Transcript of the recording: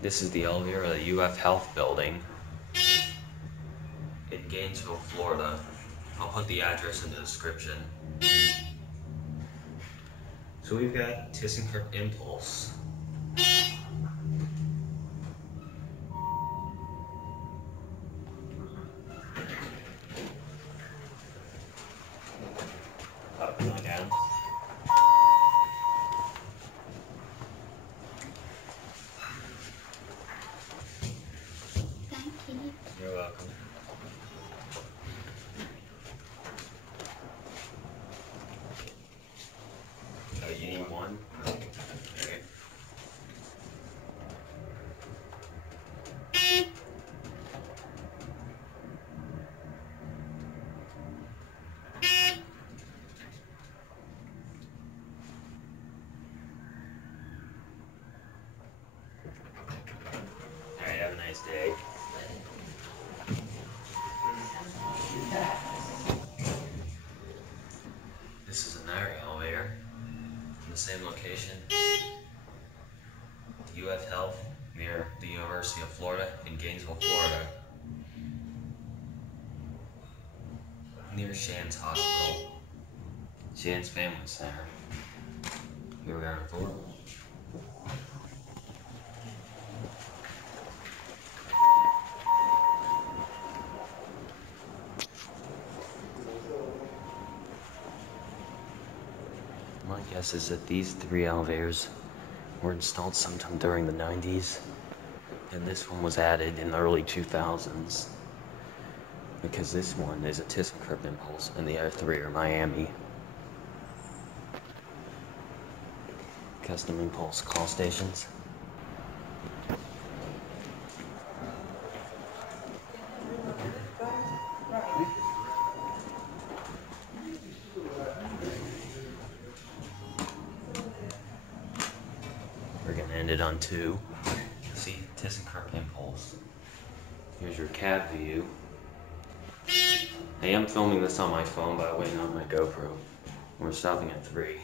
This is the elevator of the UF Health building in Gainesville, Florida. I'll put the address in the description. So we've got ThyssenKrupp Impulse. Up and down. Thank you. You're welcome. Oh, you need one? Okay. Alright, have a nice day. This is another elevator in the same location. UF Health near the University of Florida in Gainesville, Florida. Near Shands Hospital. Shands Family Center. Here we are in Florida. My guess is that these 3 elevators were installed sometime during the 90s, and this one was added in the early 2000s, because this one is a ThyssenKrupp Impulse and the other 3 are Miami. Custom Impulse call stations. We're gonna end it on 2. See, ThyssenKrupp Impulse. Here's your cab view. I am filming this on my phone, but I'm waiting on my GoPro. We're stopping at 3.